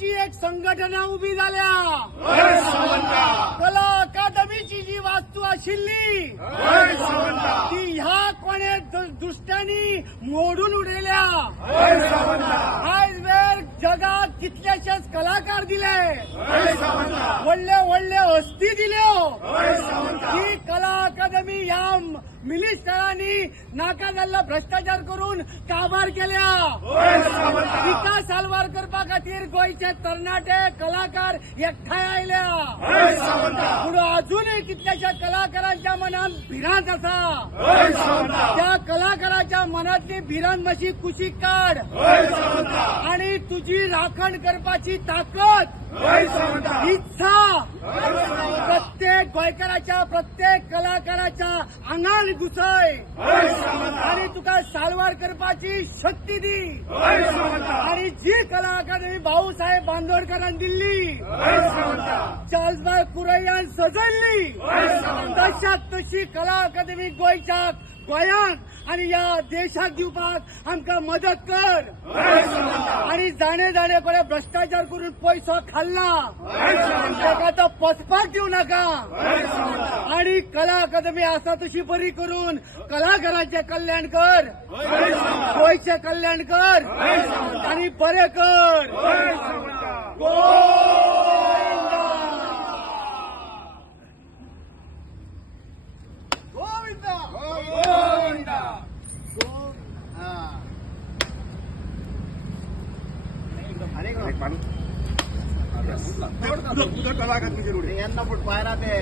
नावाची एक संघटना उभी झाल्या. कला अकादमीची जी वास्तू आशिल्ली ती ह्या कोणे दुष्टांनी मोडून उडयल्या. आयज वेळ जगात कितलेशेच कलाकार दिले, व्हडले व्हडले हस्ती दिल्यो. ही कला अकादमी ह्या मिनिस्टरांनी नाका जाल्लो भ्रष्टाचार करून काबार केल्या. विकास सालवार करपा खातीर गोंयचे तरणाटे कलाकार एकठांय आयल्या. पूण अजूनय कितल्याशा कलाकारांच्या मनात भिरांत आसा. त्या कलाकाराच्या मनातली भिरांत मातशी कुशीक काड आणि तुजी राखण करपाची ताकद, इच्छा प्रत्येक गोंयकाराच्या, प्रत्येक कलाकाराच्या आंगार घुसय आणि तुका सालवार करपाची शक्ती दी. आणि जी कला अकादमी भाऊसाहेब बांदोडकरान दिल्ली, चार्ल्सभाई कुरैयान सजयल्ली, तशात तशी कला अकादमी गोंयांत आणि या देशाक दिवपाक आमकां मदत कर. आणि जाणे जाणे कोणे भ्रष्टाचार करून पैसो खाल्ला ताका तो पचपाक दिवं नाका. आणि कला अकादमी आसा तशी बरी करून कलाकारांचे कल्याण कर, गोंयचे कल्याण कर आणि बरें कर. यांना फुट पायरा ते